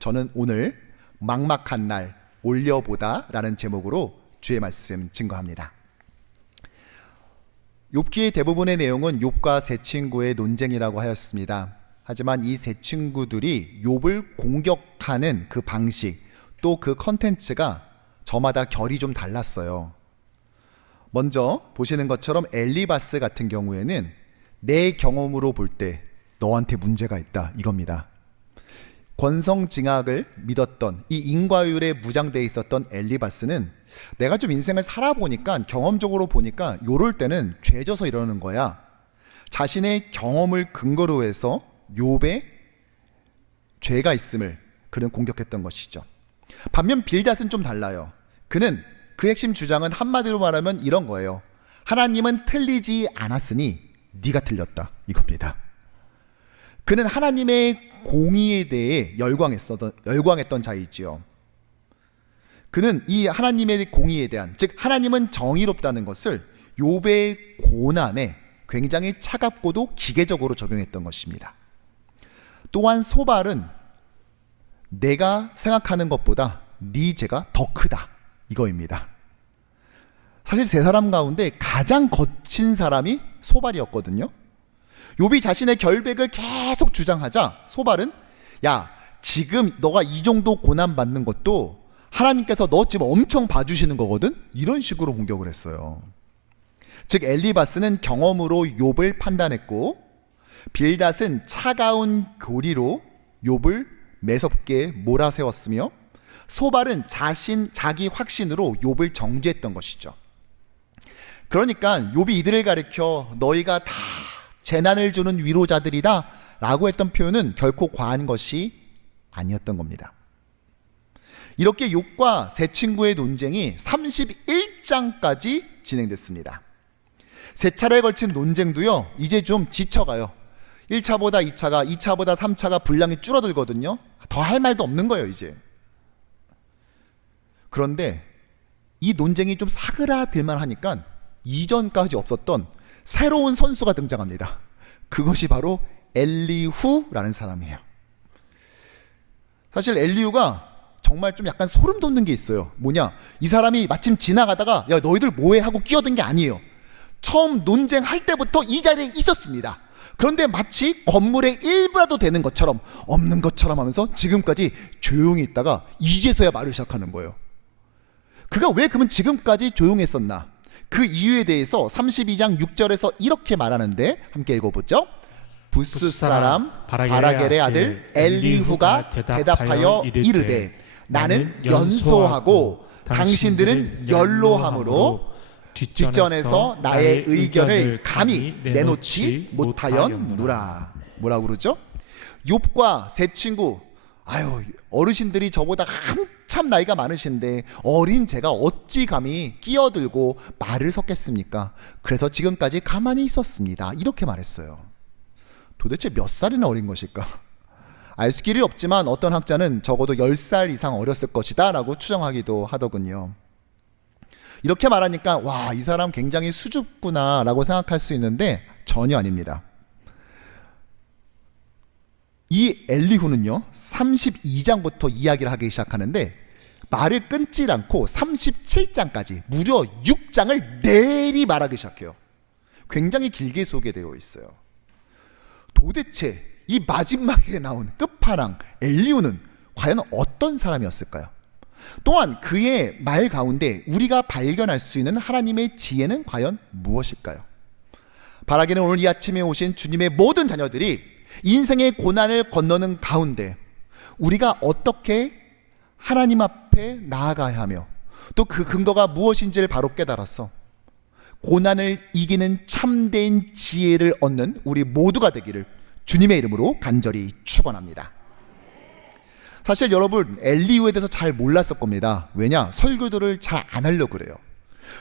저는 오늘 막막한 날 올려보다 라는 제목으로 주의 말씀 증거합니다. 욥기의 대부분의 내용은 욥과 세 친구의 논쟁이라고 하였습니다. 하지만 이 세 친구들이 욥을 공격하는 그 방식, 또 그 컨텐츠가 저마다 결이 좀 달랐어요. 먼저 보시는 것처럼 엘리바스 같은 경우에는 내 경험으로 볼 때 너한테 문제가 있다, 이겁니다. 권성징악을 믿었던 이 인과율에 무장되어 있었던 엘리바스는 내가 좀 인생을 살아보니까, 경험적으로 보니까 요럴 때는 죄져서 이러는 거야. 자신의 경험을 근거로 해서 욥의 죄가 있음을 그는 공격했던 것이죠. 반면 빌닷은 좀 달라요. 그는 그 핵심 주장은 한마디로 말하면 이런 거예요. 하나님은 틀리지 않았으니 네가 틀렸다, 이겁니다. 그는 하나님의 공의에 대해 열광했던 자이지요. 그는 이 하나님의 공의에 대한, 즉 하나님은 정의롭다는 것을 욥의 고난에 굉장히 차갑고도 기계적으로 적용했던 것입니다. 또한 소발은 내가 생각하는 것보다 네 죄가 더 크다, 이거입니다. 사실 세 사람 가운데 가장 거친 사람이 소발이었거든요. 욥이 자신의 결백을 계속 주장하자 소발은, 야, 지금 너가 이 정도 고난받는 것도 하나님께서 너 지금 엄청 봐주시는 거거든, 이런 식으로 공격을 했어요. 즉 엘리바스는 경험으로 욥을 판단했고, 빌닷은 차가운 교리로 욥을 매섭게 몰아세웠으며, 소발은 자기 확신으로 욥을 정죄했던 것이죠. 그러니까 욥이 이들을 가리켜 너희가 다 재난을 주는 위로자들이다 라고 했던 표현은 결코 과한 것이 아니었던 겁니다. 이렇게 욥과 세 친구의 논쟁이 31장까지 진행됐습니다. 세 차례에 걸친 논쟁도요, 이제 좀 지쳐가요. 1차보다 2차가, 2차보다 3차가 분량이 줄어들거든요. 더 할 말도 없는 거예요, 이제. 그런데 이 논쟁이 좀 사그라들만 하니까 이전까지 없었던 새로운 선수가 등장합니다. 그것이 바로 엘리후라는 사람이에요. 사실 엘리후가 정말 좀 약간 소름 돋는 게 있어요. 뭐냐, 이 사람이 마침 지나가다가 야 너희들 뭐해 하고 끼어든 게 아니에요. 처음 논쟁할 때부터 이 자리에 있었습니다. 그런데 마치 건물의 일부라도 되는 것처럼 없는 것처럼 하면서 지금까지 조용히 있다가 이제서야 말을 시작하는 거예요. 그가 왜 그러면 지금까지 조용했었나? 그 이유에 대해서 32장 6절에서 이렇게 말하는데 함께 읽어보죠. 부스 사람 바라겔의 아들 엘리후가 대답하여 이르되 나는 연소하고 당신들은 연로함으로 뒷전에서 나의 의견을 감히 내놓지 못하였노라. 뭐라고 그러죠? 욥과 세 친구, 아유, 어르신들이 저보다 한참 나이가 많으신데 어린 제가 어찌 감히 끼어들고 말을 섞겠습니까? 그래서 지금까지 가만히 있었습니다, 이렇게 말했어요. 도대체 몇 살이나 어린 것일까? 알 수 길이 없지만 어떤 학자는 적어도 10살 이상 어렸을 것이다 라고 추정하기도 하더군요. 이렇게 말하니까 와, 이 사람 굉장히 수줍구나 라고 생각할 수 있는데 전혀 아닙니다. 이 엘리후는요 32장부터 이야기를 하기 시작하는데 말을 끊지 않고 37장까지 무려 6장을 내리 말하기 시작해요. 굉장히 길게 소개되어 있어요. 도대체 이 마지막에 나온 끝판왕 엘리후는 과연 어떤 사람이었을까요? 또한 그의 말 가운데 우리가 발견할 수 있는 하나님의 지혜는 과연 무엇일까요? 바라기는 오늘 이 아침에 오신 주님의 모든 자녀들이 인생의 고난을 건너는 가운데 우리가 어떻게 하나님 앞에 나아가야 하며 또 그 근거가 무엇인지를 바로 깨달아서 고난을 이기는 참된 지혜를 얻는 우리 모두가 되기를 주님의 이름으로 간절히 축원합니다. 사실 여러분 엘리후에 대해서 잘 몰랐을 겁니다. 왜냐? 설교들을 잘 안 하려고 그래요.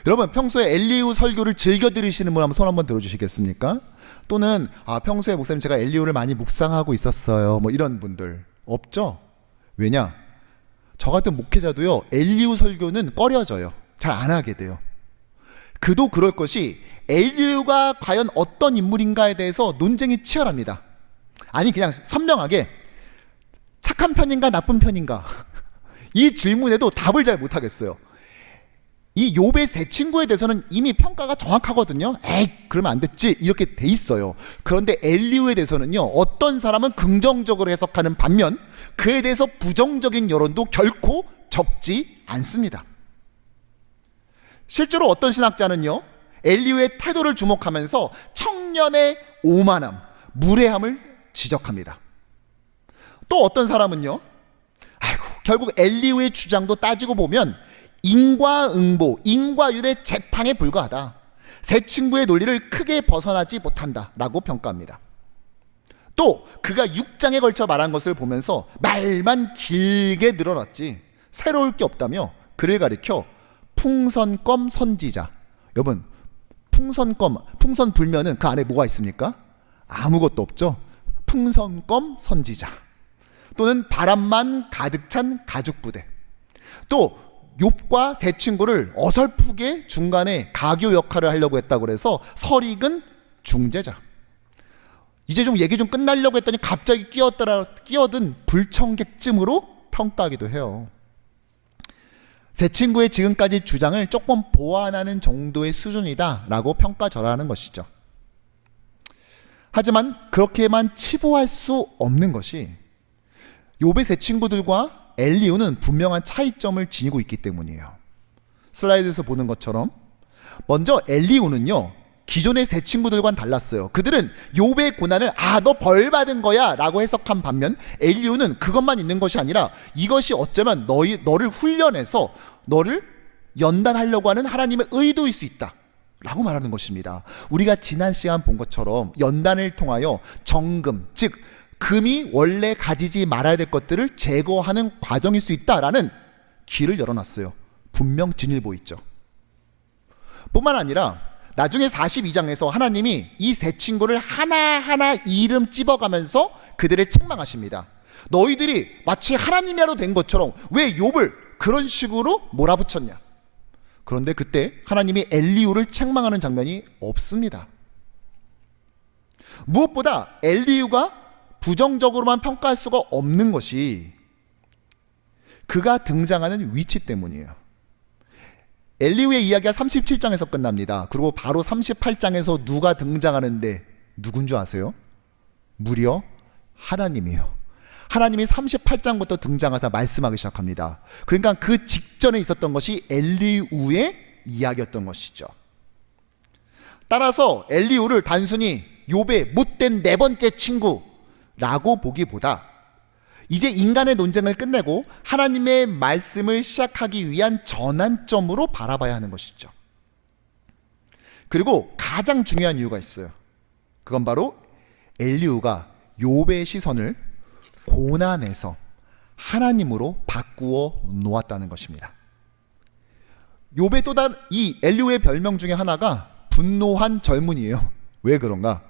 여러분 평소에 엘리후 설교를 즐겨 들으시는 분 한번 손 한번 들어주시겠습니까? 또는 평소에 목사님 제가 엘리후를 많이 묵상하고 있었어요, 뭐 이런 분들 없죠? 왜냐? 저 같은 목회자도요 엘리후 설교는 꺼려져요. 잘 안 하게 돼요. 그도 그럴 것이 엘리후가 과연 어떤 인물인가에 대해서 논쟁이 치열합니다. 아니 그냥 선명하게 착한 편인가 나쁜 편인가? 이 질문에도 답을 잘 못하겠어요. 이 욥의 세 친구에 대해서는 이미 평가가 정확하거든요. 에이, 그러면 안 됐지, 이렇게 돼 있어요. 그런데 엘리후에 대해서는요, 어떤 사람은 긍정적으로 해석하는 반면 그에 대해서 부정적인 여론도 결코 적지 않습니다. 실제로 어떤 신학자는요, 엘리후의 태도를 주목하면서 청년의 오만함, 무례함을 지적합니다. 또 어떤 사람은요, 아이고, 결국 엘리후의 주장도 따지고 보면 인과응보, 인과율의 재탕에 불과하다. 세 친구의 논리를 크게 벗어나지 못한다 라고 평가합니다. 또 그가 6장에 걸쳐 말한 것을 보면서 말만 길게 늘어났지 새로울 게 없다며 그를 가리켜 풍선껌 선지자. 여러분, 풍선 불면은 그 안에 뭐가 있습니까? 아무것도 없죠. 풍선껌 선지자, 또는 바람만 가득 찬 가죽부대. 또 욥과 세 친구를 어설프게 중간에 가교 역할을 하려고 했다고 해서 설익은 중재자. 이제 좀 얘기 좀 끝나려고 했더니 갑자기 끼어든 불청객쯤으로 평가하기도 해요. 세 친구의 지금까지 주장을 조금 보완하는 정도의 수준이다 라고 평가절하하는 것이죠. 하지만 그렇게만 치부할 수 없는 것이 욥의 세 친구들과 엘리후는 분명한 차이점을 지니고 있기 때문이에요. 슬라이드에서 보는 것처럼 먼저 엘리후는요, 기존의 세 친구들과는 달랐어요. 그들은 욥의 고난을 너 벌 받은 거야 라고 해석한 반면 엘리후는 그것만 있는 것이 아니라 이것이 어쩌면 너를 훈련해서 너를 연단하려고 하는 하나님의 의도일 수 있다 라고 말하는 것입니다. 우리가 지난 시간 본 것처럼 연단을 통하여 정금, 즉 금이 원래 가지지 말아야 될 것들을 제거하는 과정일 수 있다라는 길을 열어놨어요. 분명 진일보 있죠. 뿐만 아니라 나중에 42장에서 하나님이 이 세 친구를 하나하나 이름 찝어가면서 그들을 책망하십니다. 너희들이 마치 하나님이라도 된 것처럼 왜 욥을 그런 식으로 몰아붙였냐. 그런데 그때 하나님이 엘리후를 책망하는 장면이 없습니다. 무엇보다 엘리후가 부정적으로만 평가할 수가 없는 것이 그가 등장하는 위치 때문이에요. 엘리후의 이야기가 37장에서 끝납니다. 그리고 바로 38장에서 누가 등장하는데 누군 줄 아세요? 무려 하나님이에요. 하나님이 38장부터 등장하사 말씀하기 시작합니다. 그러니까 그 직전에 있었던 것이 엘리후의 이야기였던 것이죠. 따라서 엘리후를 단순히 욥의 못된 네 번째 친구라고 보기보다 이제 인간의 논쟁을 끝내고 하나님의 말씀을 시작하기 위한 전환점으로 바라봐야 하는 것이죠. 그리고 가장 중요한 이유가 있어요. 그건 바로 엘리후가 욥의 시선을 고난에서 하나님으로 바꾸어 놓았다는 것입니다. 욥의 또 다른 이 엘리후의 별명 중에 하나가 분노한 젊은이에요. 왜 그런가?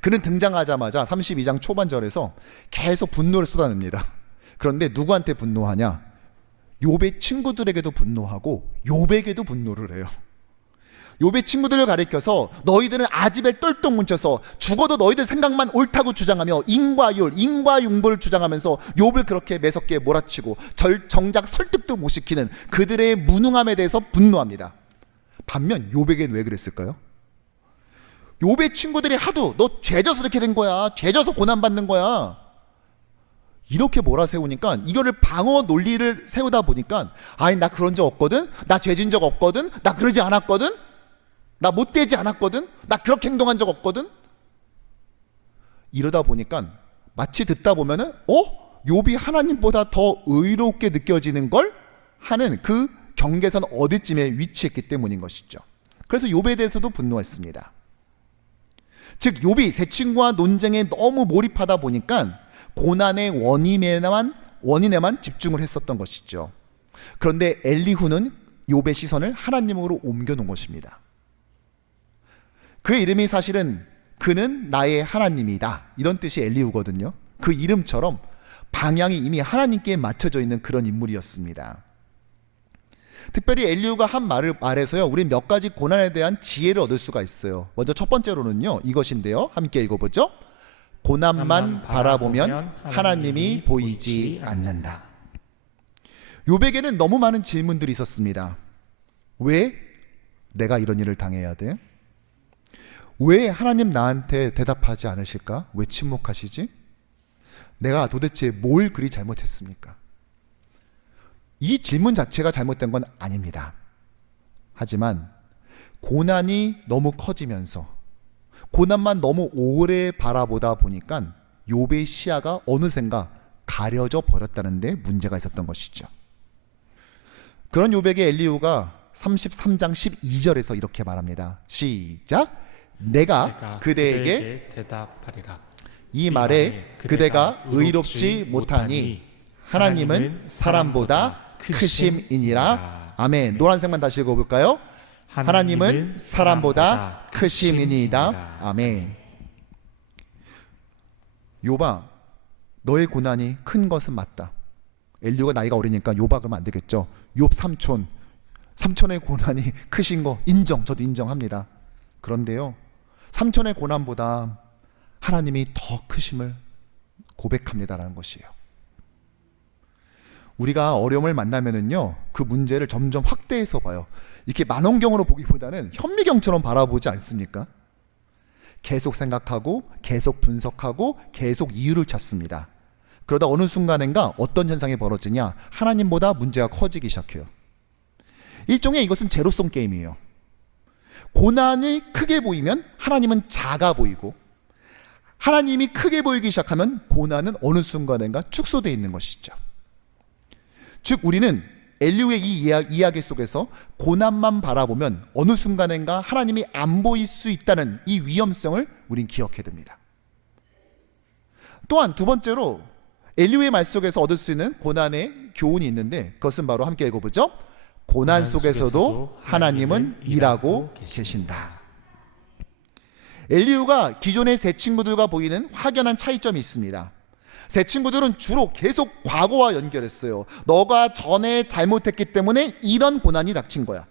그는 등장하자마자 32장 초반절에서 계속 분노를 쏟아냅니다. 그런데 누구한테 분노하냐? 욥의 친구들에게도 분노하고 욥에게도 분노를 해요. 욥의 친구들을 가리켜서 너희들은 아집에 똘똘 뭉쳐서 죽어도 너희들 생각만 옳다고 주장하며 인과율, 인과융보를 주장하면서 욥을 그렇게 매섭게 몰아치고 정작 설득도 못 시키는 그들의 무능함에 대해서 분노합니다. 반면 욥에게는 왜 그랬을까요? 욥의 친구들이 하도 너 죄져서 이렇게 된 거야, 죄져서 고난받는 거야, 이렇게 몰아세우니까 이거를 방어 논리를 세우다 보니까 아니 나 그런 적 없거든, 나 죄진 적 없거든, 나 그러지 않았거든, 나 못되지 않았거든, 나 그렇게 행동한 적 없거든. 이러다 보니까 마치 듣다 보면은 욥이 하나님보다 더 의롭게 느껴지는 걸 하는 그 경계선 어디쯤에 위치했기 때문인 것이죠. 그래서 욥에 대해서도 분노했습니다. 즉 욥이 세 친구와 논쟁에 너무 몰입하다 보니까 고난의 원인에만 집중을 했었던 것이죠. 그런데 엘리후는 욥의 시선을 하나님으로 옮겨놓은 것입니다. 그의 이름이 사실은 그는 나의 하나님이다 이런 뜻이 엘리후거든요. 그 이름처럼 방향이 이미 하나님께 맞춰져 있는 그런 인물이었습니다. 특별히 엘리후가 한 말에서요, 우리 몇 가지 고난에 대한 지혜를 얻을 수가 있어요. 먼저 첫 번째로는요, 이것인데요, 함께 읽어보죠. 고난만 바라보면 하나님이 보이지 않는다. 욥에게는 너무 많은 질문들이 있었습니다. 왜 내가 이런 일을 당해야 돼? 왜 하나님 나한테 대답하지 않으실까? 왜 침묵하시지? 내가 도대체 뭘 그리 잘못했습니까? 이 질문 자체가 잘못된 건 아닙니다. 하지만 고난이 너무 커지면서 고난만 너무 오래 바라보다 보니까 욥의 시야가 어느샌가 가려져 버렸다는 데 문제가 있었던 것이죠. 그런 욥에게 엘리후가 33장 12절에서 이렇게 말합니다. 시작. 내가 그대에게 대답하리라. 이 말에 그대가 의롭지 못하니 하나님은 사람보다 크심이니라. 아멘. 노란색만 다시 읽어볼까요? 하나님은 사람보다 크심이니이다. 아멘. 욥아, 너의 고난이 큰 것은 맞다. 엘리후가 나이가 어리니까 욥아 그러면 안 되겠죠. 욥 삼촌의 고난이 크신 거 인정. 저도 인정합니다. 그런데요, 삼촌의 고난보다 하나님이 더 크심을 고백합니다라는 것이에요. 우리가 어려움을 만나면은요, 그 문제를 점점 확대해서 봐요. 이렇게 만원경으로 보기보다는 현미경처럼 바라보지 않습니까? 계속 생각하고 계속 분석하고 계속 이유를 찾습니다. 그러다 어느 순간인가 어떤 현상이 벌어지냐, 하나님보다 문제가 커지기 시작해요. 일종의 이것은 제로섬 게임이에요. 고난이 크게 보이면 하나님은 작아 보이고, 하나님이 크게 보이기 시작하면 고난은 어느 순간인가 축소되어 있는 것이죠. 즉 우리는 엘리후의 이 이야기 속에서 고난만 바라보면 어느 순간인가 하나님이 안 보일 수 있다는 이 위험성을 우린 기억해야 됩니다. 또한 두 번째로 엘리후의 말 속에서 얻을 수 있는 고난의 교훈이 있는데, 그것은 바로 함께 읽어보죠. 고난 속에서도 하나님은 일하고 계신다. 엘리후가 기존의 세 친구들과 보이는 확연한 차이점이 있습니다. 세 친구들은 주로 계속 과거와 연결했어요. 너가 전에 잘못했기 때문에 이런 고난이 닥친 거야.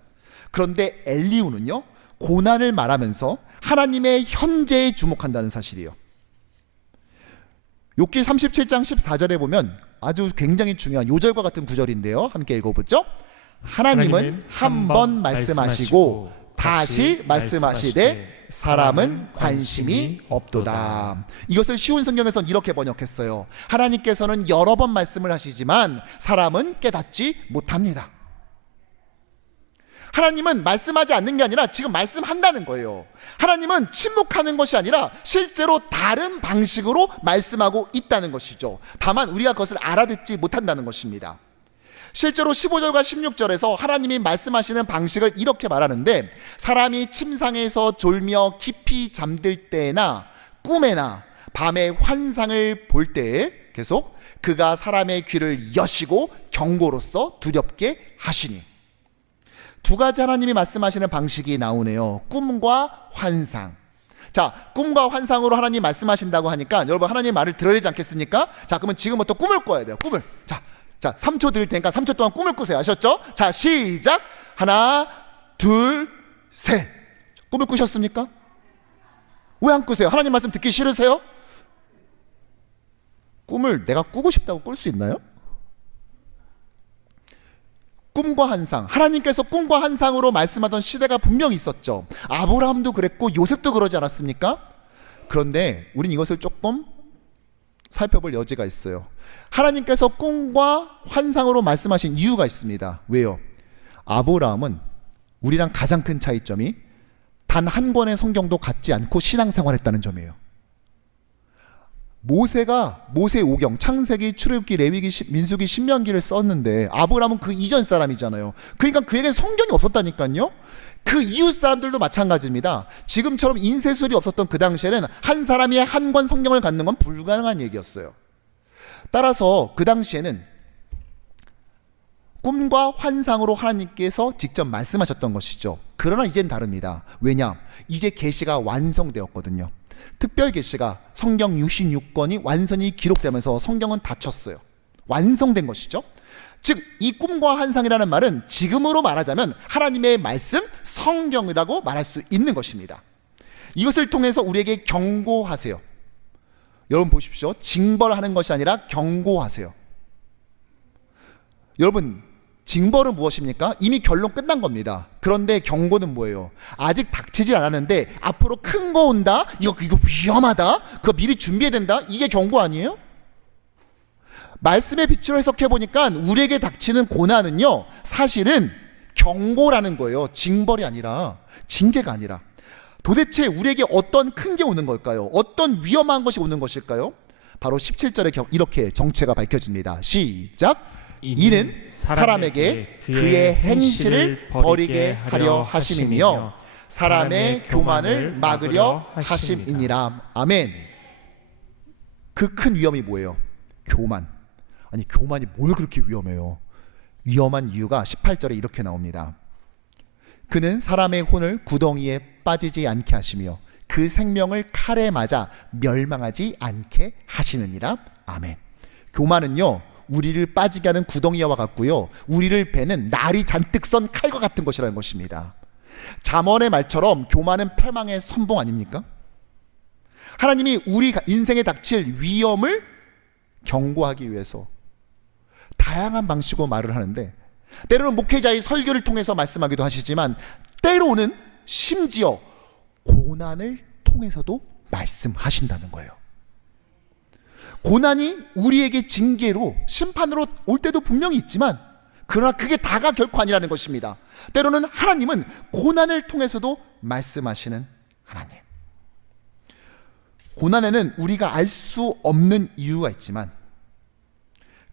그런데 엘리후는요, 고난을 말하면서 하나님의 현재에 주목한다는 사실이에요. 욥기 37장 14절에 보면 아주 굉장히 중요한 요절과 같은 구절인데요, 함께 읽어보죠. 하나님은 한 번 말씀하시고 다시 말씀하시되 사람은 관심이 없도다. 이것을 쉬운 성경에서는 이렇게 번역했어요. 하나님께서는 여러 번 말씀을 하시지만 사람은 깨닫지 못합니다. 하나님은 말씀하지 않는 게 아니라 지금 말씀한다는 거예요. 하나님은 침묵하는 것이 아니라 실제로 다른 방식으로 말씀하고 있다는 것이죠. 다만 우리가 그것을 알아듣지 못한다는 것입니다. 실제로 15절과 16절에서 하나님이 말씀하시는 방식을 이렇게 말하는데, 사람이 침상에서 졸며 깊이 잠들 때나 꿈에나 밤에 환상을 볼 때에 계속 그가 사람의 귀를 여시고 경고로서 두렵게 하시니. 두 가지 하나님이 말씀하시는 방식이 나오네요. 꿈과 환상. 자, 꿈과 환상으로 하나님 말씀하신다고 하니까 여러분 하나님 말을 들어야 되지 않겠습니까? 자, 그러면 지금부터 꿈을 꿔야 돼요. 꿈을. 자, 3초 드릴 테니까 3초 동안 꿈을 꾸세요. 아셨죠? 자, 시작. 하나, 둘, 셋. 꿈을 꾸셨습니까? 왜 안 꾸세요? 하나님 말씀 듣기 싫으세요? 꿈을 내가 꾸고 싶다고 꿀 수 있나요? 꿈과 환상, 하나님께서 꿈과 환상으로 말씀하던 시대가 분명히 있었죠. 아브라함도 그랬고 요셉도 그러지 않았습니까? 그런데 우린 이것을 조금 살펴볼 여지가 있어요. 하나님께서 꿈과 환상으로 말씀하신 이유가 있습니다. 왜요? 아브라함은 우리랑 가장 큰 차이점이 단 한 권의 성경도 갖지 않고 신앙생활했다는 점이에요. 모세가 모세오경, 창세기, 출애굽기, 레위기, 민수기, 신명기를 썼는데 아브라함은 그 이전 사람이잖아요. 그러니까 그에게 성경이 없었다니까요. 그 이웃 사람들도 마찬가지입니다. 지금처럼 인쇄술이 없었던 그 당시에는 한 사람이 한 권 성경을 갖는 건 불가능한 얘기였어요. 따라서 그 당시에는 꿈과 환상으로 하나님께서 직접 말씀하셨던 것이죠. 그러나 이젠 다릅니다. 왜냐? 이제 계시가 완성되었거든요. 특별 계시가 성경 66권이 완전히 기록되면서 성경은 닫혔어요. 완성된 것이죠. 즉 이 꿈과 환상이라는 말은 지금으로 말하자면 하나님의 말씀, 성경이라고 말할 수 있는 것입니다. 이것을 통해서 우리에게 경고하세요. 여러분 보십시오. 징벌하는 것이 아니라 경고하세요. 여러분, 징벌은 무엇입니까? 이미 결론 끝난 겁니다. 그런데 경고는 뭐예요? 아직 닥치지 않았는데 앞으로 큰 거 온다? 이거 위험하다? 그거 미리 준비해야 된다? 이게 경고 아니에요? 말씀의 빛으로 해석해 보니까 우리에게 닥치는 고난은요, 사실은 경고라는 거예요. 징벌이 아니라, 징계가 아니라. 도대체 우리에게 어떤 큰 게 오는 걸까요? 어떤 위험한 것이 오는 것일까요? 바로 17절에 이렇게 정체가 밝혀집니다. 시작. 이는 사람에게 그의 행실을 버리게 하려 하심이며 사람의 교만을 막으려 하심이니라. 아멘. 그 큰 위험이 뭐예요? 교만. 아니, 교만이 뭘 그렇게 위험해요? 위험한 이유가 18절에 이렇게 나옵니다. 그는 사람의 혼을 구덩이에 빠지지 않게 하시며 그 생명을 칼에 맞아 멸망하지 않게 하시느니라. 아멘. 교만은요, 우리를 빠지게 하는 구덩이와 같고요, 우리를 베는 날이 잔뜩 선 칼과 같은 것이라는 것입니다. 잠언의 말처럼 교만은 패망의 선봉 아닙니까? 하나님이 우리 인생에 닥칠 위험을 경고하기 위해서 다양한 방식으로 말을 하는데, 때로는 목회자의 설교를 통해서 말씀하기도 하시지만 때로는 심지어 고난을 통해서도 말씀하신다는 거예요. 고난이 우리에게 징계로, 심판으로 올 때도 분명히 있지만, 그러나 그게 다가 결코 아니라는 것입니다. 때로는 하나님은 고난을 통해서도 말씀하시는 하나님. 고난에는 우리가 알 수 없는 이유가 있지만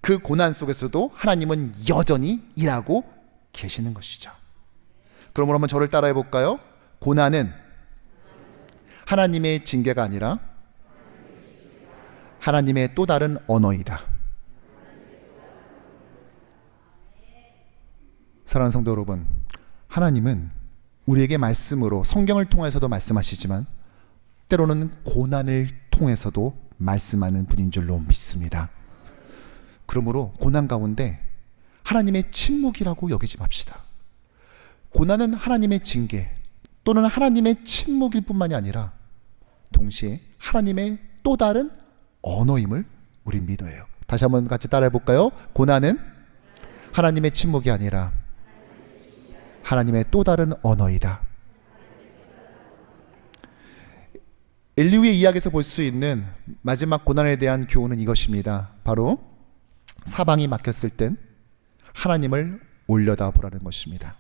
그 고난 속에서도 하나님은 여전히 일하고 계시는 것이죠. 그러므로 한번 저를 따라해 볼까요? 고난은 하나님의 징계가 아니라 하나님의 또 다른 언어이다. 사랑하는 성도 여러분, 하나님은 우리에게 말씀으로, 성경을 통해서도 말씀하시지만 때로는 고난을 통해서도 말씀하는 분인 줄로 믿습니다. 그러므로 고난 가운데 하나님의 침묵이라고 여기지 맙시다. 고난은 하나님의 징계 또는 하나님의 침묵일 뿐만이 아니라 동시에 하나님의 또 다른 언어임을 우리 믿어야 해요. 다시 한번 같이 따라해 볼까요? 고난은 하나님의 침묵이 아니라 하나님의 또 다른 언어이다. 엘리후의 이야기에서 볼 수 있는 마지막 고난에 대한 교훈은 이것입니다. 바로 사방이 막혔을 땐 하나님을 올려다 보라는 것입니다.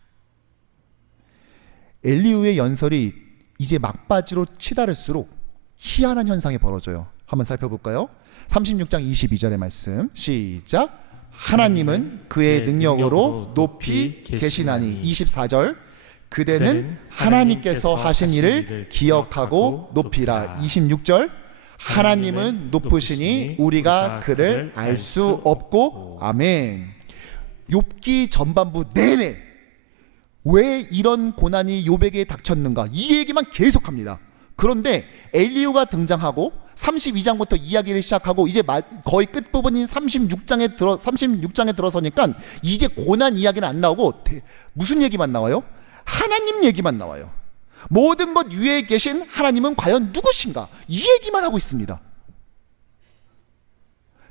엘리후의 연설이 이제 막바지로 치달을수록 희한한 현상이 벌어져요. 한번 살펴볼까요? 36장 22절의 말씀 시작. 하나님은 그의 능력으로 높이 계시나니. 24절. 그대는 하나님께서 하신 일을 기억하고 높이라. 26절. 하나님은 높으시니 우리가 그를 알 수 없고. 아멘. 욥기 전반부 내내 왜 이런 고난이 욥에게 닥쳤는가, 이 얘기만 계속합니다. 그런데 엘리후가 등장하고 32장부터 이야기를 시작하고 이제 거의 끝부분인 36장에 들어서니까 이제 고난 이야기는 안 나오고 무슨 얘기만 나와요? 하나님 얘기만 나와요. 모든 것 위에 계신 하나님은 과연 누구신가? 이 얘기만 하고 있습니다.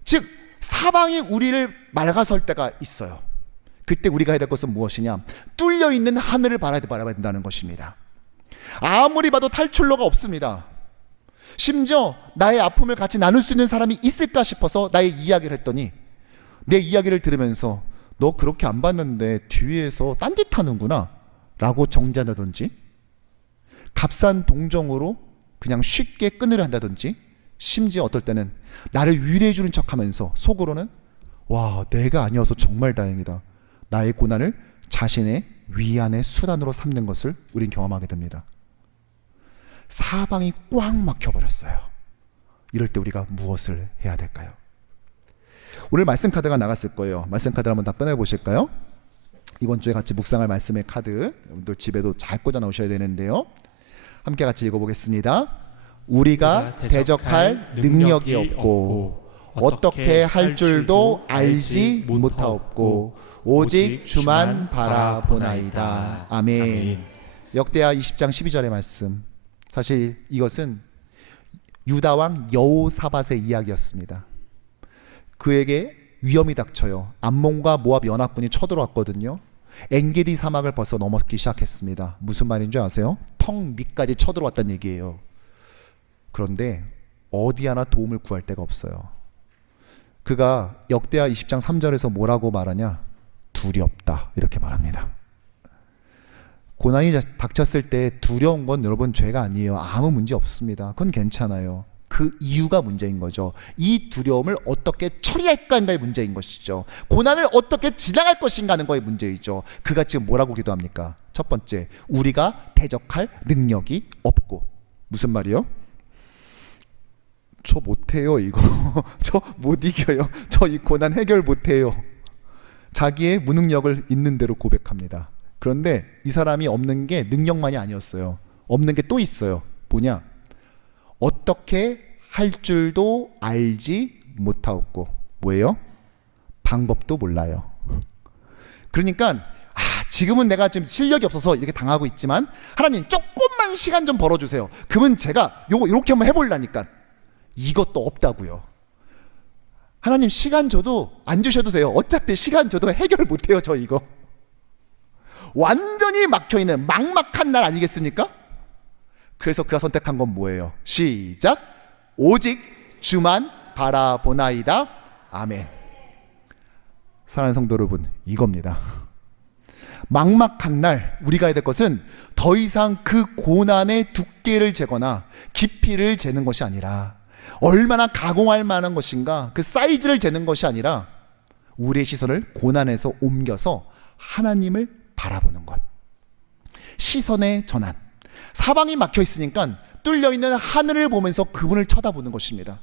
즉 사방이 우리를 막아설 때가 있어요. 그때 우리가 해야 될 것은 무엇이냐? 뚫려 있는 하늘을 바라봐야 된다는 것입니다. 아무리 봐도 탈출로가 없습니다. 심지어 나의 아픔을 같이 나눌 수 있는 사람이 있을까 싶어서 나의 이야기를 했더니, 내 이야기를 들으면서 너 그렇게 안 봤는데 뒤에서 딴짓하는구나 라고 정죄한다든지, 값싼 동정으로 그냥 쉽게 끊으려 한다든지, 심지어 어떨 때는 나를 위로해 주는 척하면서 속으로는 와, 내가 아니어서 정말 다행이다, 나의 고난을 자신의 위안의 수단으로 삼는 것을 우린 경험하게 됩니다. 사방이 꽉 막혀버렸어요. 이럴 때 우리가 무엇을 해야 될까요? 오늘 말씀 카드가 나갔을 거예요. 말씀 카드를 한번 다 꺼내보실까요? 이번 주에 같이 묵상할 말씀의 카드, 여러분들 집에도 잘 꽂아 놓으셔야 되는데요. 함께 같이 읽어보겠습니다. 우리가 대적할 능력이 없고 어떻게 할 줄도 알지 못하옵고 오직 주만 바라보나이다. 아멘. 역대하 20장 12절의 말씀. 사실 이것은 유다 왕 여호사밧의 이야기였습니다. 그에게 위험이 닥쳐요. 암몬과 모압 연합군이 쳐들어왔거든요. 엔게디 사막을 벌써 넘었기 시작했습니다. 무슨 말인 줄 아세요? 턱 밑까지 쳐들어왔다는 얘기예요. 그런데 어디 하나 도움을 구할 데가 없어요. 그가 역대하 20장 3절에서 뭐라고 말하냐? 두렵다, 이렇게 말합니다. 고난이 닥쳤을 때 두려운 건 여러분 죄가 아니에요. 아무 문제 없습니다. 그건 괜찮아요. 그 이유가 문제인 거죠. 이 두려움을 어떻게 처리할까인가의 문제인 것이죠. 고난을 어떻게 지나갈 것인가 하는 거의 문제이죠. 그가 지금 뭐라고 기도합니까? 첫 번째, 우리가 대적할 능력이 없고. 무슨 말이요? 저 못해요 이거. 저 못 이겨요. 저 이 고난 해결 못해요. 자기의 무능력을 있는 대로 고백합니다. 그런데 이 사람이 없는 게 능력만이 아니었어요. 없는 게 또 있어요. 뭐냐? 어떻게 할 줄도 알지 못하고. 뭐예요? 방법도 몰라요. 그러니까 지금은 내가 지금 실력이 없어서 이렇게 당하고 있지만 하나님 조금만 시간 좀 벌어주세요. 그러면 제가 요거 이렇게 한번 해보려니까. 이것도 없다고요. 하나님 시간 줘도 안 주셔도 돼요. 어차피 시간 줘도 해결 못해요. 저 이거 완전히 막혀있는 막막한 날 아니겠습니까? 그래서 그가 선택한 건 뭐예요? 시작. 오직 주만 바라보나이다. 아멘. 사랑하는 성도 여러분, 이겁니다. 막막한 날 우리가 해야 될 것은 더 이상 그 고난의 두께를 재거나 깊이를 재는 것이 아니라, 얼마나 가공할 만한 것인가 그 사이즈를 재는 것이 아니라, 우리의 시선을 고난에서 옮겨서 하나님을 바라보는 것. 시선의 전환. 사방이 막혀 있으니까 뚫려 있는 하늘을 보면서 그분을 쳐다보는 것입니다.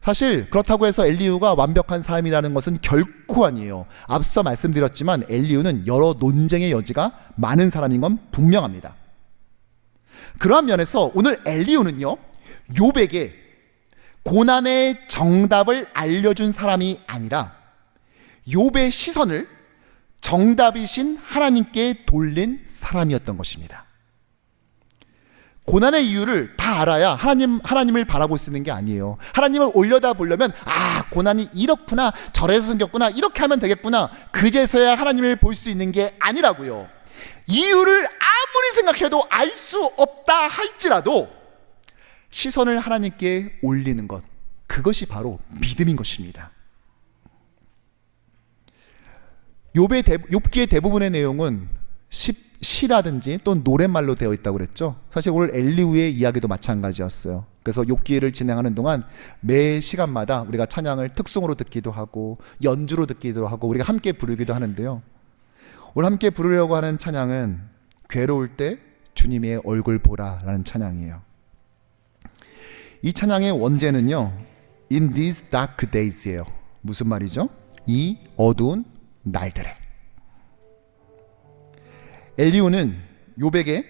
사실 그렇다고 해서 엘리후가 완벽한 삶이라는 것은 결코 아니에요. 앞서 말씀드렸지만 엘리후는 여러 논쟁의 여지가 많은 사람인 건 분명합니다. 그러한 면에서 오늘 엘리후는요, 욥에게 고난의 정답을 알려준 사람이 아니라 욥의 시선을 정답이신 하나님께 돌린 사람이었던 것입니다. 고난의 이유를 다 알아야 하나님을 바라볼 수 있는 게 아니에요. 하나님을 올려다보려면 고난이 이렇구나, 저래서 생겼구나, 이렇게 하면 되겠구나, 그제서야 하나님을 볼 수 있는 게 아니라고요. 이유를 아무리 생각해도 알 수 없다 할지라도 시선을 하나님께 올리는 것, 그것이 바로 믿음인 것입니다. 욥기의 대부분의 내용은 시라든지 또는 노랫말로 되어 있다고 그랬죠. 사실 오늘 엘리후의 이야기도 마찬가지였어요. 그래서 욥기를 진행하는 동안 매 시간마다 우리가 찬양을 특송으로 듣기도 하고 연주로 듣기도 하고 우리가 함께 부르기도 하는데요. 오늘 함께 부르려고 하는 찬양은 괴로울 때 주님의 얼굴 보라라는 찬양이에요. 이 찬양의 원제는요, In these dark days예요. 무슨 말이죠? 이 어두운 날들에. 엘리후는 욥에게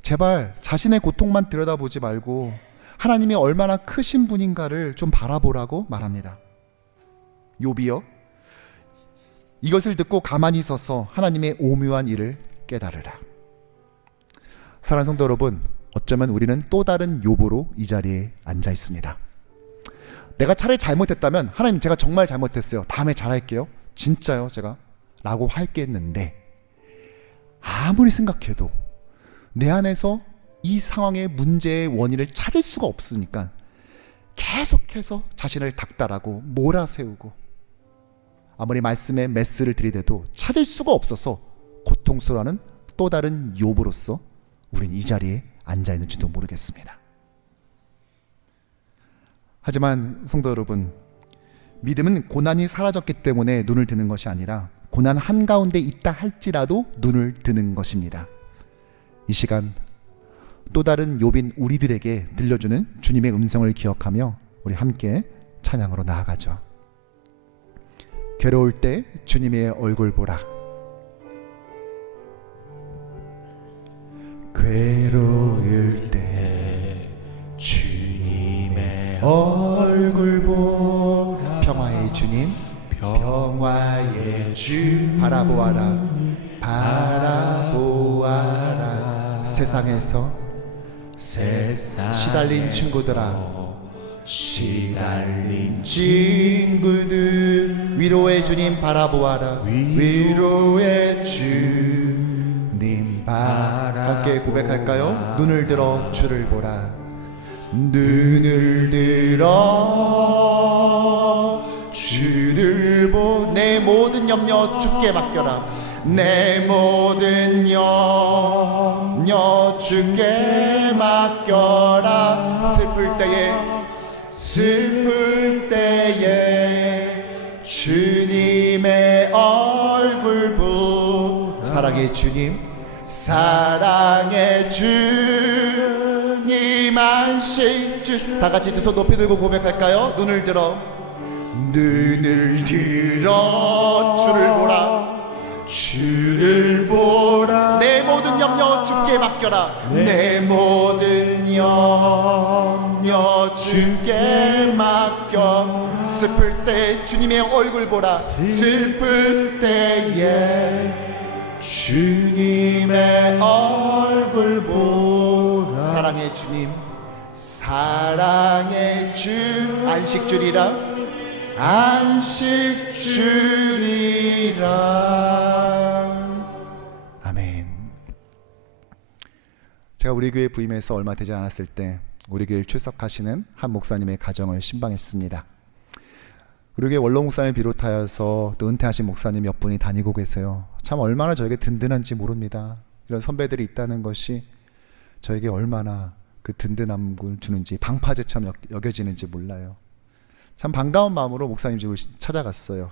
제발 자신의 고통만 들여다보지 말고 하나님이 얼마나 크신 분인가를 좀 바라보라고 말합니다. 욥이여, 이것을 듣고 가만히 서서 하나님의 오묘한 일을 깨달으라. 사랑하는 성도 여러분, 어쩌면 우리는 또 다른 욥으로 이 자리에 앉아 있습니다. 내가 차라리 잘못했다면 하나님 제가 정말 잘못했어요, 다음에 잘할게요, 진짜요 제가? 라고 할겠는데, 아무리 생각해도 내 안에서 이 상황의 문제의 원인을 찾을 수가 없으니까 계속해서 자신을 닥달하고 몰아세우고 아무리 말씀에 메스를 들이대도 찾을 수가 없어서 고통스러워하는 또 다른 욥으로서 우린 이 자리에 앉아있는지도 모르겠습니다. 하지만 성도 여러분, 믿음은 고난이 사라졌기 때문에 눈을 드는 것이 아니라 고난 한가운데 있다 할지라도 눈을 드는 것입니다. 이 시간 또 다른 욥인 우리들에게 들려주는 주님의 음성을 기억하며 우리 함께 찬양으로 나아가죠. 괴로울 때 주님의 얼굴 보라. 괴로울 때 주님의 얼굴 보라. 평화의 주님, 평화의 주 바라보아라, 바라보아라. 세상에서 시달린 친구들아, 시달린 친구들, 위로의 주님 바라보아라. 위로의 주님 함께 고백할까요? 눈을 들어 주를 보라. 눈을 들어 주를 보. 내 모든 염려 주께 맡겨라. 내 모든 염려 주께 맡겨라. 슬플 때에 주님의 얼굴 보. 사랑의 주님, 사랑의 주님 안식 주. 다 같이 두 손 높이 들고 고백할까요? 눈을 들어 주를 보라. 주를 보라. 내 모든 염려 주께 맡겨라. 내 모든 염려 주께 맡겨. 슬플 때 주님의 얼굴 보라. 슬플 때에 주님의 얼굴 보라. 사랑의 주님, 사랑의 주 안식 주리라. 안식 주리라. 아멘. 제가 우리 교회 부임해서 얼마 되지 않았을 때 우리 교회에 출석하시는 한 목사님의 가정을 신방했습니다. 우리 교회 원로 목사님을 비롯하여서 또 은퇴하신 목사님 몇 분이 다니고 계세요. 참 얼마나 저에게 든든한지 모릅니다. 이런 선배들이 있다는 것이 저에게 얼마나 그 든든함을 주는지, 방파제처럼 여겨지는지 몰라요. 참 반가운 마음으로 목사님 집을 찾아갔어요.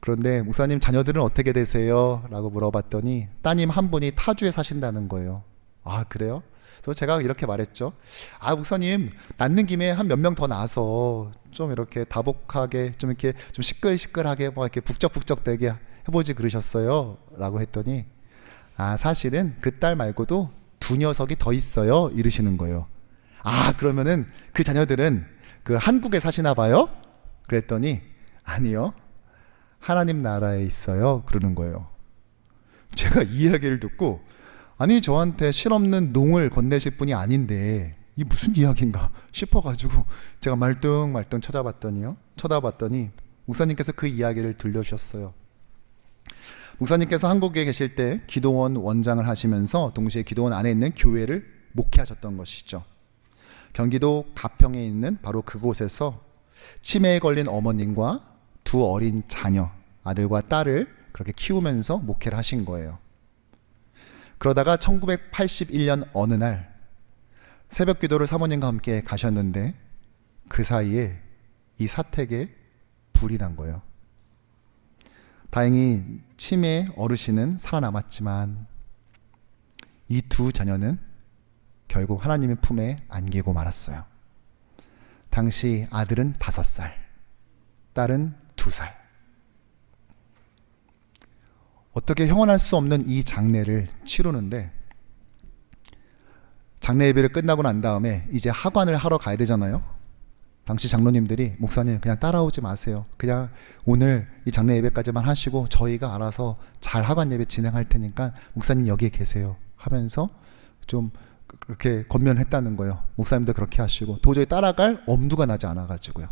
그런데 목사님 자녀들은 어떻게 되세요? 라고 물어봤더니 따님 한 분이 타주에 사신다는 거예요. 아, 그래요? 그래서 제가 이렇게 말했죠. 아, 목사님 낳는 김에 한 몇 명 더 낳아서 좀 이렇게 다복하게, 좀 이렇게 좀 시끌시끌하게 뭐 이렇게 북적북적되게 해보지 그러셨어요? 라고 했더니 아, 사실은 그 딸 말고도 두 녀석이 더 있어요, 이러시는 거예요. 아, 그러면은 그 자녀들은 그 한국에 사시나 봐요? 그랬더니 아니요, 하나님 나라에 있어요, 그러는 거예요. 제가 이 이야기를 듣고 아니 저한테 실없는 농을 건네실 분이 아닌데 이 무슨 이야기인가 싶어가지고 제가 말뚱말뚱 쳐다봤더니 목사님께서 그 이야기를 들려주셨어요. 목사님께서 한국에 계실 때 기도원 원장을 하시면서 동시에 기도원 안에 있는 교회를 목회하셨던 것이죠. 경기도 가평에 있는 바로 그곳에서 치매에 걸린 어머님과 두 어린 자녀, 아들과 딸을 그렇게 키우면서 목회를 하신 거예요. 그러다가 1981년 어느 날 새벽 기도를 사모님과 함께 가셨는데 그 사이에 이 사택에 불이 난 거예요. 다행히 치매 어르신은 살아남았지만 이 두 자녀는 결국 하나님의 품에 안기고 말았어요. 당시 아들은 5살, 딸은 2살. 어떻게 형언할 수 없는 이 장례를 치르는데 장례 예배를 끝나고 난 다음에 이제 하관을 하러 가야 되잖아요. 당시 장로님들이 목사님 그냥 따라오지 마세요. 그냥 오늘 이 장례 예배까지만 하시고 저희가 알아서 잘 하관 예배 진행할 테니까 목사님 여기에 계세요 하면서 좀 그렇게 권면했다는 거예요. 목사님도 그렇게 하시고 도저히 따라갈 엄두가 나지 않아가지고요.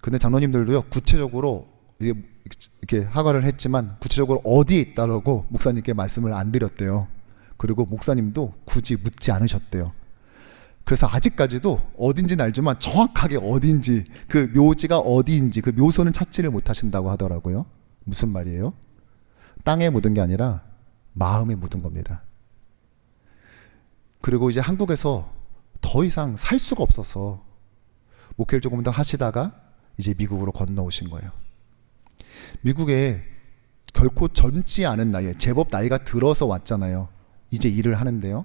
근데 장로님들도요 구체적으로 이렇게 하관을 했지만 구체적으로 어디에 있다라고 목사님께 말씀을 안 드렸대요. 그리고 목사님도 굳이 묻지 않으셨대요. 그래서 아직까지도 어딘지는 알지만 정확하게 어딘지, 그 묘지가 어디인지 그 묘소는 찾지를 못하신다고 하더라고요. 무슨 말이에요? 땅에 묻은 게 아니라 마음에 묻은 겁니다. 그리고 이제 한국에서 더 이상 살 수가 없어서 목회를 조금 더 하시다가 이제 미국으로 건너오신 거예요. 미국에 결코 젊지 않은 나이에 제법 나이가 들어서 왔잖아요. 이제 일을 하는데요.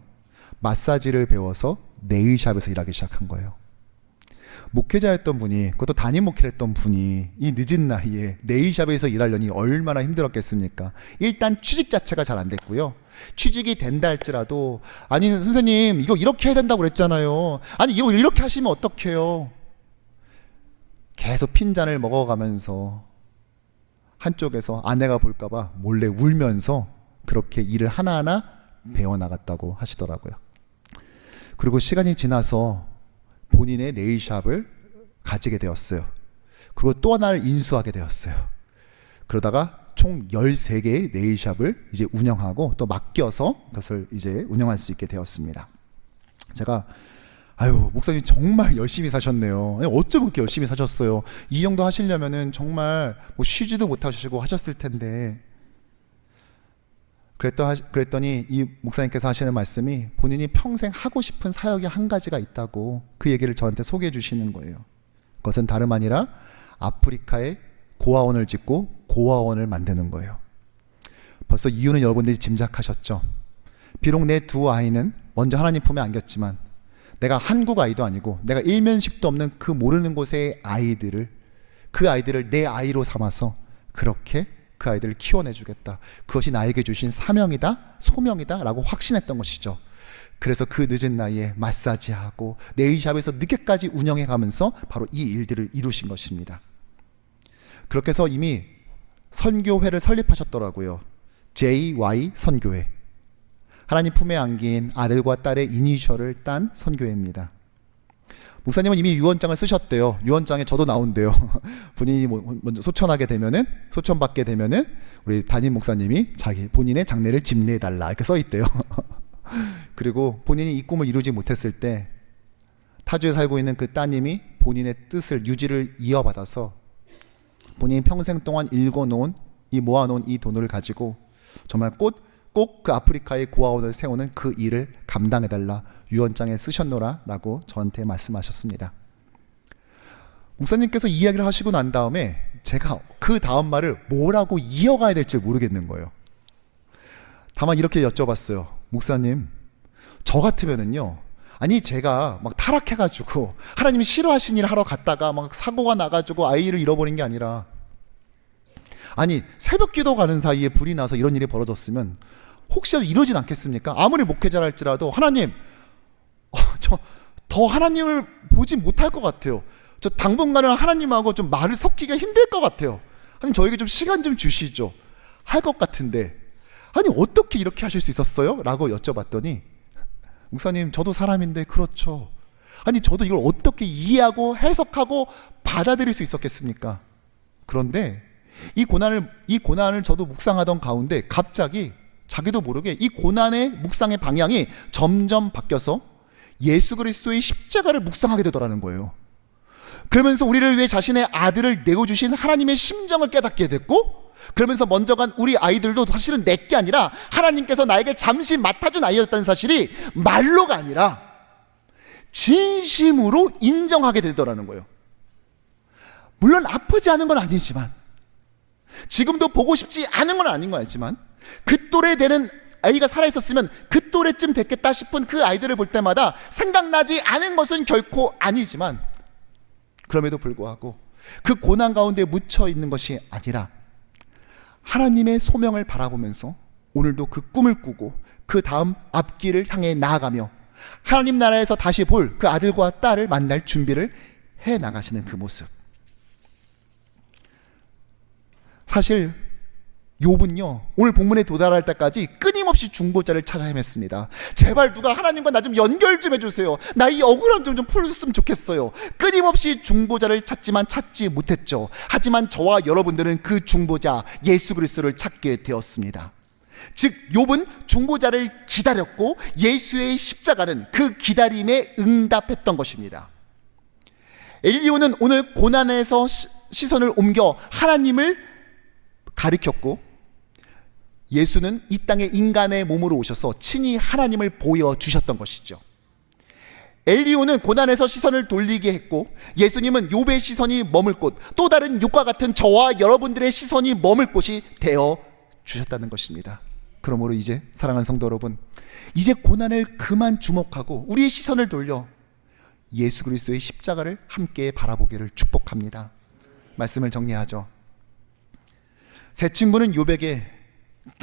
마사지를 배워서 네일샵에서 일하기 시작한 거예요. 목회자였던 분이, 그것도 담임 목회를 했던 분이 이 늦은 나이에 네일샵에서 일하려니 얼마나 힘들었겠습니까? 일단 취직 자체가 잘 안 됐고요. 취직이 된다 할지라도 아니 선생님 이거 이렇게 해야 된다고 그랬잖아요. 아니 이거 이렇게 하시면 어떡해요? 계속 핀잔을 먹어가면서 한쪽에서 아내가 볼까봐 몰래 울면서 그렇게 일을 하나하나 배워나갔다고 하시더라고요. 그리고 시간이 지나서 본인의 네일샵을 가지게 되었어요. 그리고 또 하나를 인수하게 되었어요. 그러다가 총 13개의 네일샵을 이제 운영하고 또 맡겨서 그것을 이제 운영할 수 있게 되었습니다. 제가 아유, 목사님 정말 열심히 사셨네요. 어쩜 그렇게 열심히 사셨어요? 이 정도 하시려면은 정말 뭐 쉬지도 못하시고 하셨을 텐데. 그랬더니 이 목사님께서 하시는 말씀이 본인이 평생 하고 싶은 사역이 한 가지가 있다고 그 얘기를 저한테 소개해 주시는 거예요. 그것은 다름 아니라 아프리카에 고아원을 짓고 고아원을 만드는 거예요. 벌써 이유는 여러분들이 짐작하셨죠? 비록 내 두 아이는 먼저 하나님 품에 안겼지만 내가 한국 아이도 아니고 내가 일면식도 없는 그 모르는 곳의 아이들을, 그 아이들을 내 아이로 삼아서 그렇게 그 아이들을 키워내 주겠다. 그것이 나에게 주신 사명이다, 소명이다 라고 확신했던 것이죠. 그래서 그 늦은 나이에 마사지하고 네일샵에서 늦게까지 운영해 가면서 바로 이 일들을 이루신 것입니다. 그렇게 해서 이미 선교회를 설립하셨더라고요. JY 선교회. 하나님 품에 안긴 아들과 딸의 이니셜을 딴 선교회입니다. 목사님은 이미 유언장을 쓰셨대요. 유언장에 저도 나온대요. 본인이 먼저 소천받게 되면은 우리 담임 목사님이 자기 본인의 장례를 집례해달라 이렇게 써 있대요. 그리고 본인이 이 꿈을 이루지 못했을 때 타주에 살고 있는 그 따님이 본인의 뜻을 유지를 이어받아서 본인이 평생 동안 모아놓은 이 돈을 가지고 정말 꼭 그 아프리카의 고아원을 세우는 그 일을 감당해달라 유언장에 쓰셨노라 라고 저한테 말씀하셨습니다. 목사님께서 이 이야기를 하시고 난 다음에 제가 그 다음 말을 뭐라고 이어가야 될지 모르겠는 거예요. 다만 이렇게 여쭤봤어요. 목사님, 저 같으면은요, 아니 제가 막 타락해가지고 하나님이 싫어하신 일 하러 갔다가 막 사고가 나가지고 아이를 잃어버린 게 아니라, 아니 새벽 기도 가는 사이에 불이 나서 이런 일이 벌어졌으면 혹시라도 이러진 않겠습니까? 아무리 목회자랄지라도 하나님, 저 더 하나님을 보지 못할 것 같아요. 저 당분간은 하나님하고 좀 말을 섞기가 힘들 것 같아요. 하나님 저에게 좀 시간 좀 주시죠. 할 것 같은데 아니 어떻게 이렇게 하실 수 있었어요? 라고 여쭤봤더니 목사님, 저도 사람인데 그렇죠. 아니 저도 이걸 어떻게 이해하고 해석하고 받아들일 수 있었겠습니까? 그런데 이 고난을 저도 묵상하던 가운데 갑자기 자기도 모르게 이 고난의 묵상의 방향이 점점 바뀌어서 예수 그리스도의 십자가를 묵상하게 되더라는 거예요. 그러면서 우리를 위해 자신의 아들을 내어주신 하나님의 심정을 깨닫게 됐고, 그러면서 먼저 간 우리 아이들도 사실은 내게 아니라 하나님께서 나에게 잠시 맡아준 아이였다는 사실이 말로가 아니라 진심으로 인정하게 되더라는 거예요. 물론 아프지 않은 건 아니지만, 지금도 보고 싶지 않은 건 아닌 건 알지만, 그 또래 되는 아이가 살아있었으면 그 또래쯤 됐겠다 싶은 그 아이들을 볼 때마다 생각나지 않은 것은 결코 아니지만, 그럼에도 불구하고 그 고난 가운데 묻혀 있는 것이 아니라 하나님의 소명을 바라보면서 오늘도 그 꿈을 꾸고 그 다음 앞길을 향해 나아가며 하나님 나라에서 다시 볼 그 아들과 딸을 만날 준비를 해 나가시는 그 모습. 사실 욥은요, 오늘 본문에 도달할 때까지 끊임없이 중보자를 찾아 헤맸습니다. 제발 누가 하나님과 나 좀 연결 좀 해주세요. 나 이 억울함 좀 풀었으면 좋겠어요. 끊임없이 중보자를 찾지만 찾지 못했죠. 하지만 저와 여러분들은 그 중보자 예수 그리스도를 찾게 되었습니다. 즉 욥은 중보자를 기다렸고 예수의 십자가는 그 기다림에 응답했던 것입니다. 엘리후는 오늘 고난에서 시선을 옮겨 하나님을 가리켰고, 예수는 이 땅에 인간의 몸으로 오셔서 친히 하나님을 보여주셨던 것이죠. 엘리후는 고난에서 시선을 돌리게 했고, 예수님은 욥의 시선이 머물 곳, 또 다른 욥과 같은 저와 여러분들의 시선이 머물 곳이 되어 주셨다는 것입니다. 그러므로 이제 사랑하는 성도 여러분, 이제 고난을 그만 주목하고 우리의 시선을 돌려 예수 그리스도의 십자가를 함께 바라보기를 축복합니다. 말씀을 정리하죠. 세 친구는 욥에게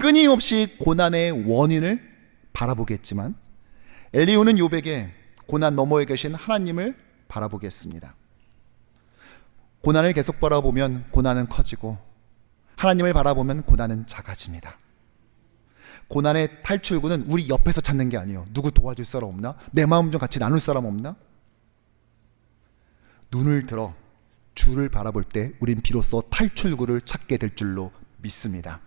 끊임없이 고난의 원인을 바라보게 했지만, 엘리후는 욥에게 고난 너머에 계신 하나님을 바라보게 했습니다. 고난을 계속 바라보면 고난은 커지고, 하나님을 바라보면 고난은 작아집니다. 고난의 탈출구는 우리 옆에서 찾는 게 아니에요. 누구 도와줄 사람 없나? 내 마음 좀 같이 나눌 사람 없나? 눈을 들어 주를 바라볼 때 우린 비로소 탈출구를 찾게 될 줄로 믿습니다.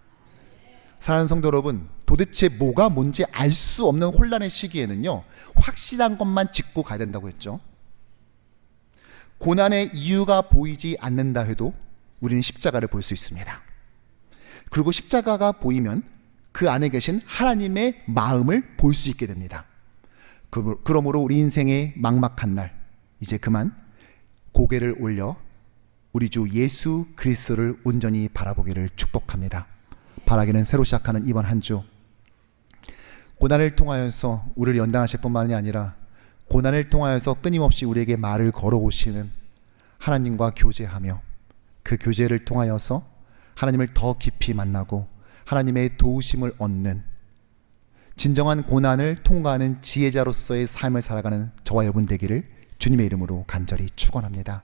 사랑하는 성도 여러분, 도대체 뭐가 뭔지 알 수 없는 혼란의 시기에는요, 확실한 것만 짚고 가야 된다고 했죠. 고난의 이유가 보이지 않는다 해도 우리는 십자가를 볼 수 있습니다. 그리고 십자가가 보이면 그 안에 계신 하나님의 마음을 볼 수 있게 됩니다. 그러므로 우리 인생의 막막한 날, 이제 그만 고개를 올려 우리 주 예수 그리스도를 온전히 바라보기를 축복합니다. 바라기는 새로 시작하는 이번 한 주, 고난을 통하여서 우리를 연단하실 뿐만이 아니라 고난을 통하여서 끊임없이 우리에게 말을 걸어오시는 하나님과 교제하며 그 교제를 통하여서 하나님을 더 깊이 만나고 하나님의 도우심을 얻는 진정한 고난을 통과하는 지혜자로서의 삶을 살아가는 저와 여러분 되기를 주님의 이름으로 간절히 축원합니다.